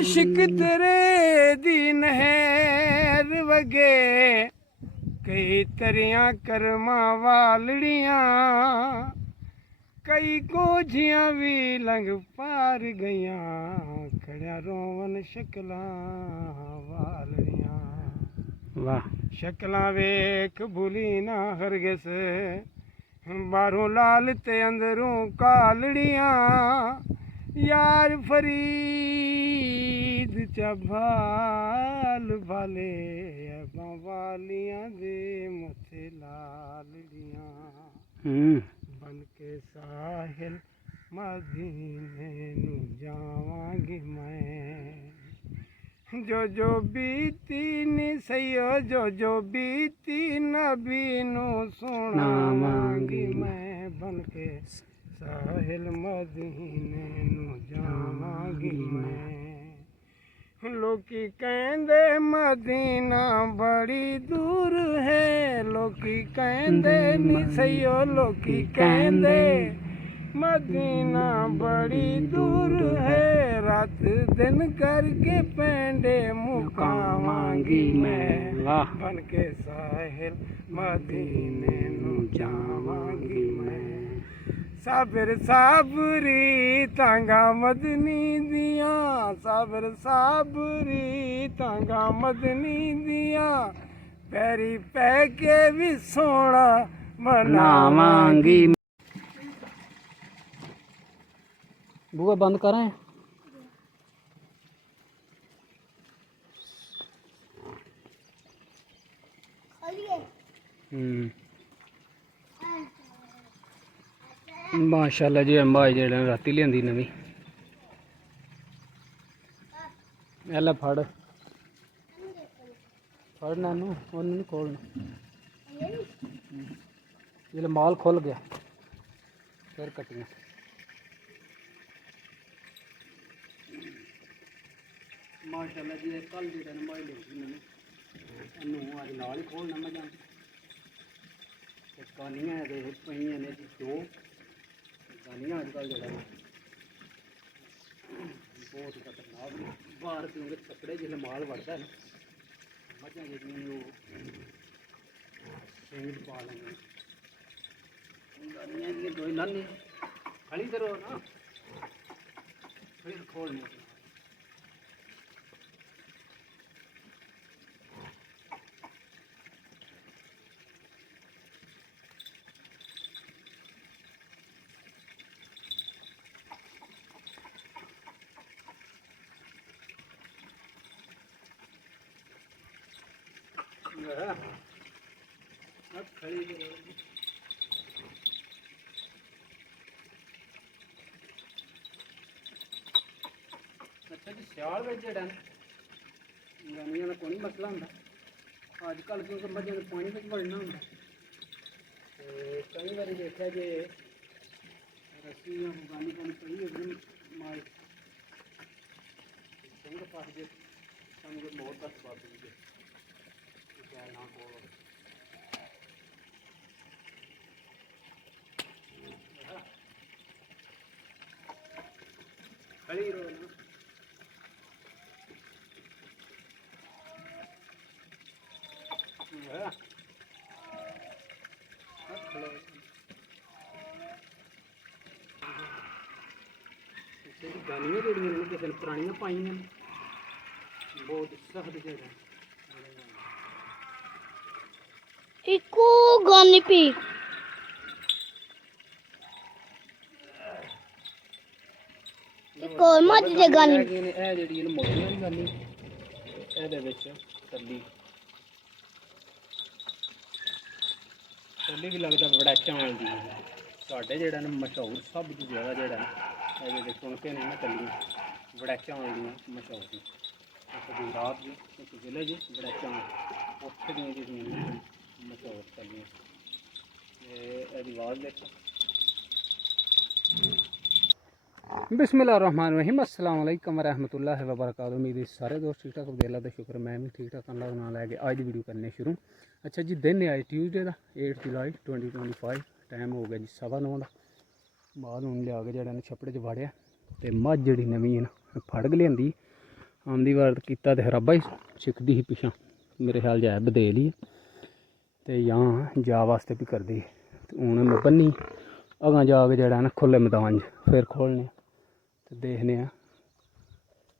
इश्क तेरे दी नहर वगे कई तरियां करमां वालड़ियां कई कोझियां भी लंघ पार गईयां खड़िया रोवन शकलां वालड़ियां वाह शकलां वेख भुली ना हरगिस बाहरों लाल ते अंदरों कालड़ियां यार फरीद चबाल भाले वालियां दे मथे लालड़ियां बन के साहिल मदीने नू जावांगी मैं जो बीती नी सैयो जो बीती नबी नू सुनावांगी मैं बन के साहिल मदीने नू जावांगी मैं लोकी कहंदे मदीना बड़ी दूर है लोकी कहंदे नी सैयो लोकी कहंदे मदीना बड़ी दूर है रात दिन करके पेंडे मुकावांगी मैं बन के साहिल मदीने नू जावांगी मैं साबिर साबरी तांगा मदनी दिया साबिर साबरी तांगा मदनी दिया पैरी पै के भी सोना मनावांगी बुआ बंद करें माशाल्लाह जी अंबा जेड़ा राती लियांदी नवी एला फड़ फड़ नानू ओनू खोलना जिसले माल खुल गया फिर कट्टियां माशाल्लाह जी कल जेड़ा अंबा लियांदी नवी एनू अज नाल ही खोलना मैं जान कानियां पईयां ने दो गानियां अजकल जो बहुत खतरनाक बाहर क्योंकि कपड़े जिसले माल वड़ता है ना मझां जो सिंग पा लेंगे गानियां दो नानी खड़ी करो ना फिर खोलने अब खड़ी करो अच्छा जी सियाल में जेड़ा गानियां का कोई मसला होंदा अजकल क्योंकि मझां पानी में बढ़ना होंदा कई बार देखा जे रस्सी गानी पानी पई होगी माल सिंह फस गए समझो मौत का सबब बन गया ना को खड़ी रहो ना गानियां जोड़ियां किसी ने पुरानियां पाइयां बहुत सख्त जगह इको गानी पी इको मत दे गानी ए जेडी इन मोटियां दी गानी एदे विच तल्ली तल्ली भी लगदा बड़ा चाल दी साडे जेड़ा ना मशहूर सब तो ज्यादा जेड़ा एदे विच सुनके ने ना तल्ली बड़ा चाल दी मशहूर दी गुजरात दी एक जिले जी बड़ा चाल उत्थे दी जेहड़ियां मशहूर तल्लियां एदी आवाज़ देखो बिस्मिल्लाहिर्रहमानिर्रहीम अस्सलाम वालेकुम रहमतुल्लाहि व बरकातहू। उम्मीद है सारे दोस्त ठीक ठाक होंगे। अल्लाह का शुक्र मैं भी ठीक ठाक अल्लाह नाल लैके अज दी वीडियो करने शुरू। अच्छा जी दिन है ट्यूसडे का 8 जुलाई 2025 टाइम हो गया जी 9:15 का। माल हूँ लिया के जरा छपड़े च वाड़िया तो मझ जी नवी है ना फड़ के लियांदी ਆਉਂਦੀ ਵਾਰ ਕੀਤਾ ਤੇ ਹਰਾਬਾ ਹੀ ਸਿੱਖਦੀ ਸੀ ਪਿਛਾਂ ਮੇਰੇ ਖਿਆਲ ਜਾਇ ਬਦੇਲ ਹੀ ਤੇ ਜਾਂ ਜਾ ਵਾਸਤੇ ਵੀ ਕਰਦੀ ਤੇ ਹੁਣ ਮੈਂ ਬੰਨੀ ਅਗਾਂ ਜਾ ਕੇ ਜਿਹੜਾ ਨਾ ਖੁੱਲੇ ਮੈਦਾਨ 'ਚ ਫਿਰ ਖੋਲ੍ਹਣੇ ਤੇ ਦੇਖਦੇ ਆ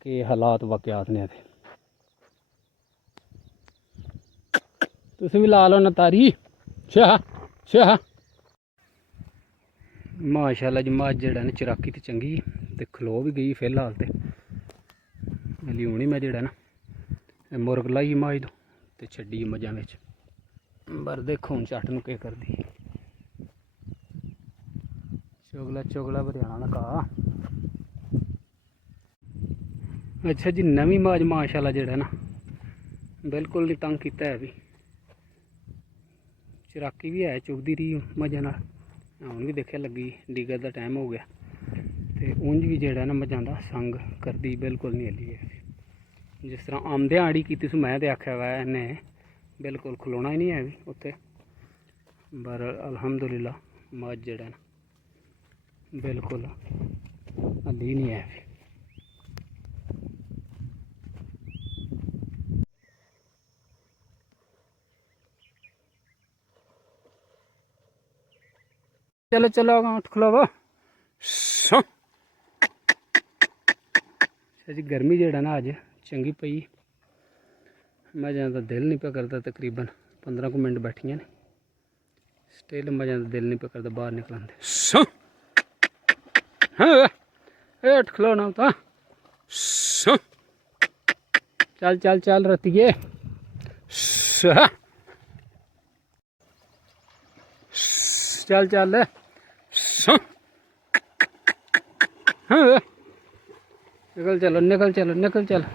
ਕਿ ਹਾਲਾਤ ਵਾਕਿਆਤ ਨੇ ਇਹਦੇ। ਤੁਸੀਂ ਵੀ ਲਾ ਲਓ ਨਤਾਰੀ ਸ਼ਾਹ ਸ਼ਾਹ। ਮਾਸ਼ਾਅੱਲਾ ਜੀ ਮੱਝ ਜਿਹੜਾ ਨਾ ਚਰਾਕੀ ਤੇ ਚੰਗੀ ਤੇ ਖਲੋ ਵੀ ਗਈ ਫਿਲਹਾਲ ਤੇ ਲਿਆਉਣੀ ਮੈਂ ਜਿਹੜਾ ਨਾ ਮੁਰਗ ਲਾਈ ਮੱਝ ਤੋਂ ਤੇ ਛੱਡੀ ਮੱਝਾਂ ਵਿੱਚ ਪਰ ਦੇਖੋ ਹੁਣ ਝੱਟ ਨੂੰ ਕੀ ਕਰਦੀ ਚੁਗਲਾ ਚੁਗਲਾ ਹਰਿਆਣਾ ਦਾ ਘਾਹ। ਅੱਛਾ ਜੀ ਨਵੀਂ ਮੱਝ ਮਾਸ਼ਾਅੱਲਾ ਜਿਹੜਾ ਨਾ ਬਿਲਕੁਲ ਨਹੀਂ ਤੰਗ ਕੀਤਾ ਹੈ ਵੀ ਚਰਾਕੀ ਵੀ ਹੈ ਚੁਗਦੀ ਰਹੀ ਮੱਝਾਂ ਨਾਲ ਹੁਣ ਵੀ ਦੇਖਿਆ ਲੱਗੀ ਡੀਗਰ ਦਾ ਟਾਈਮ ਹੋ ਗਿਆ ਤੇ ਉਂਝ ਵੀ ਜਿਹੜਾ ਨਾ ਮੱਝਾਂ ਦਾ ਸੰਗ ਕਰਦੀ ਬਿਲਕੁਲ ਨਹੀਂ ਹਲੀ ਹੈ। ਜਿਸ ਤਰ੍ਹਾਂ ਆਮਦਿਆਂ ਆੜੀ ਕੀਤੀ ਸੀ ਮੈਂ ਤੇ ਆਖਿਆ ਵਾ ਇਹਨੇ ਬਿਲਕੁਲ ਖਲੋਣਾ ਹੀ ਨਹੀਂ ਹੈ ਵੀ ਉੱਥੇ ਪਰ ਅਲਹਮਦੁਲਿਲਾ ਮੱਝ ਜਿਹੜਾ ਨਾ ਬਿਲਕੁਲ ਹਲੀ ਨਹੀਂ ਹੈ। चलो चलो उठ खलोवो जी। गर्मी जेड़ा ना अज चंगी पई मज़ा का दिल नहीं पे करता तकरीबन 15 को मिनट बैठिया ने स्टिल मज़ा का दिल नहीं पे करता बाहर निकलन दे। उठ खलो ना तो चल चल चल रतिए चल चल निकल चलो निकल चलो निकल चलो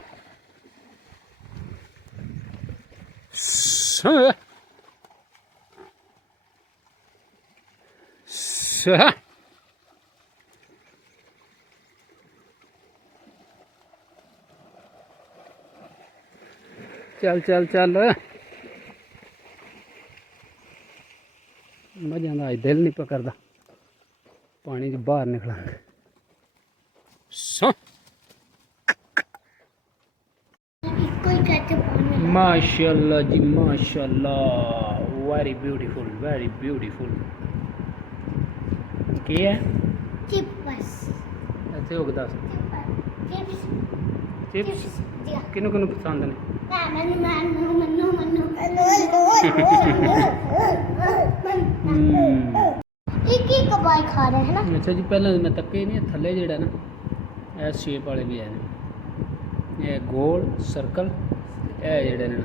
चल चल चल मज़ा का दिल नहीं पकड़ता पानी बाहर निकला माशाल्लाह जी माशाल्लाह वेरी ब्यूटीफुल क्या है ऐसे हो गया चिप्स किनू किनू पसंद ने खा रहे हैं ना। अच्छा जी पहले मैं तके नहीं थले जेड़ा ना इस शेप वाले भी है ये गोल सर्कल ये जेड़े ने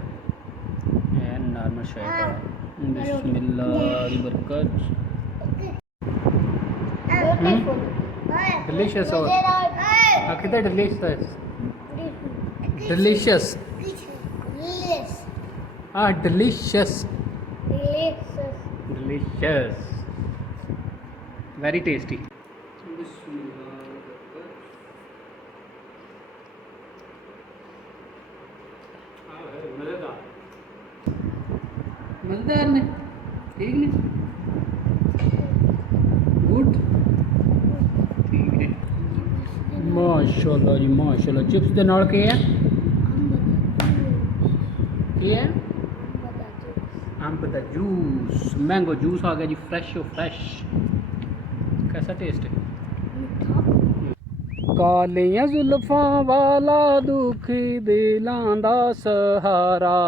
ये नॉर्मल शेप बिस्मिल्लाह बरकत डिलीशियस और कितना डिलीशियस डिलीशियस हाँ डिलीशियस डिलीशियस वेरी टेस्टी। मज़ेदार ने ठीक ने गुड ठीक है माशाल्लाह जी माशाल्लाह। चिप्स के नाल के है अंब दा जूस मैंगो जूस आ गया जी फ्रेश। कैसा टेस्ट है? कालियां जुल्फां वाला दुखी दिलां दा सहारा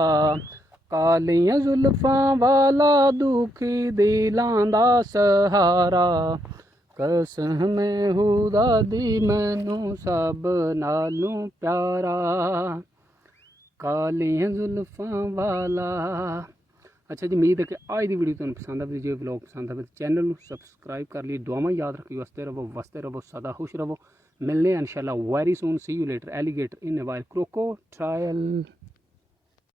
कालियां जुल्फां वाला दुखी दिलां दा सहारा कसम खुदा दी मैनू सब नालों प्यारा कालियां जुल्फां वाला। अच्छा जी उम्मीद है कि आज की वीडियो तुहानू पसंद आए जो व्लॉग पसंद आए चैनल में सबसक्राइब कर लिए दुआवां याद रखियो वसते रहो सदा खुश रहो मिलने इंशाल्लाह very soon see you later alligator in a while crocodile.